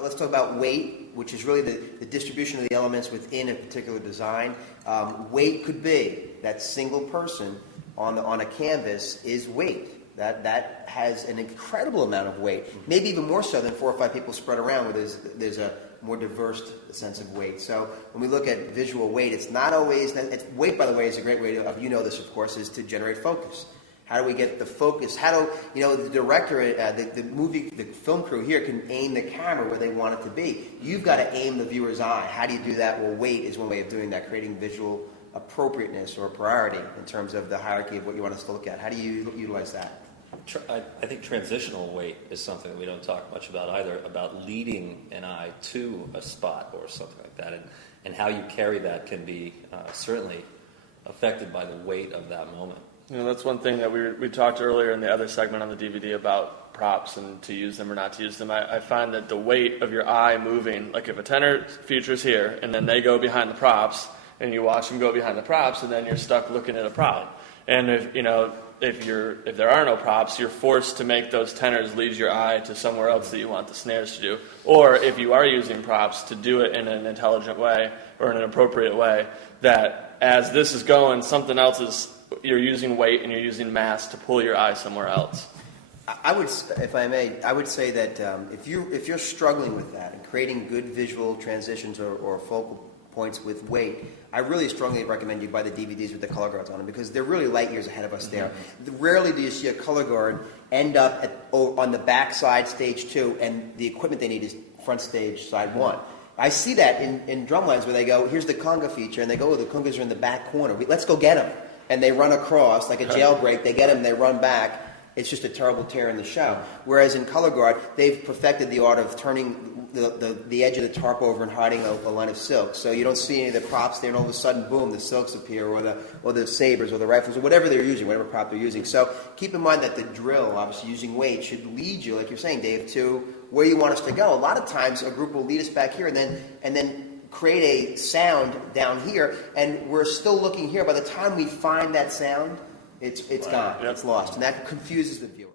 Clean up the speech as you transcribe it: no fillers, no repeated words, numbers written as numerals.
Let's talk about weight, which is really the distribution of the elements within a particular design. Weight could be that single person on a canvas is weight. That has an incredible amount of weight, maybe even more so than 4 or 5 people spread around where there's a more diverse sense of weight. So when we look at visual weight, it's not always, weight, by the way, is a great way to, you know this, of course, is to generate focus. How do we get the focus? How do, the director, the film crew here can aim the camera where they want it to be. You've got to aim the viewer's eye. How do you do that? Well, weight is one way of doing that, creating visual appropriateness or priority in terms of the hierarchy of what you want us to look at. How do you utilize that? I think transitional weight is something that we don't talk much about either, about leading an eye to a spot or something like that, and how you carry that can be certainly affected by the weight of that moment. That's one thing that we talked earlier in the other segment on the DVD about props and to use them or not to use them. I find that the weight of your eye moving, like if a tenor features here and then they go behind the props and you watch them go behind the props and then you're stuck looking at a prop. And if there are no props, you're forced to make those tenors lead your eye to somewhere else that you want the snares to do. Or if you are using props, to do it in an intelligent way or in an appropriate way, that as this is going, something else is, you're using weight and you're using mass to pull your eye somewhere else. I would, if I may, I would say that if you're struggling with that and creating good visual transitions or focal points with weight, I really strongly recommend you buy the DVDs with the color guards on them because they're really light years ahead of us there. Rarely do you see a color guard end up on the back side, stage 2, and the equipment they need is front stage, side 1. I see that in drumlines where they go, here's the conga feature, and they go, oh, the congas are in the back corner. Let's go get them. And they run across, like a jailbreak, they get them, they run back. It's just a terrible tear in the show. Whereas in color guard, they've perfected the art of turning the edge of the tarp over and hiding a line of silk. So you don't see any of the props there, and all of a sudden, boom, the silks appear, or the sabers, or the rifles, or whatever they're using, whatever prop they're using. So keep in mind that the drill, obviously using weight, should lead you, like you're saying, Dave, to where you want us to go. A lot of times, a group will lead us back here, and then create a sound down here, and we're still looking here. By the time we find that sound, it's gone. Yep. It's lost, and that confuses the viewer.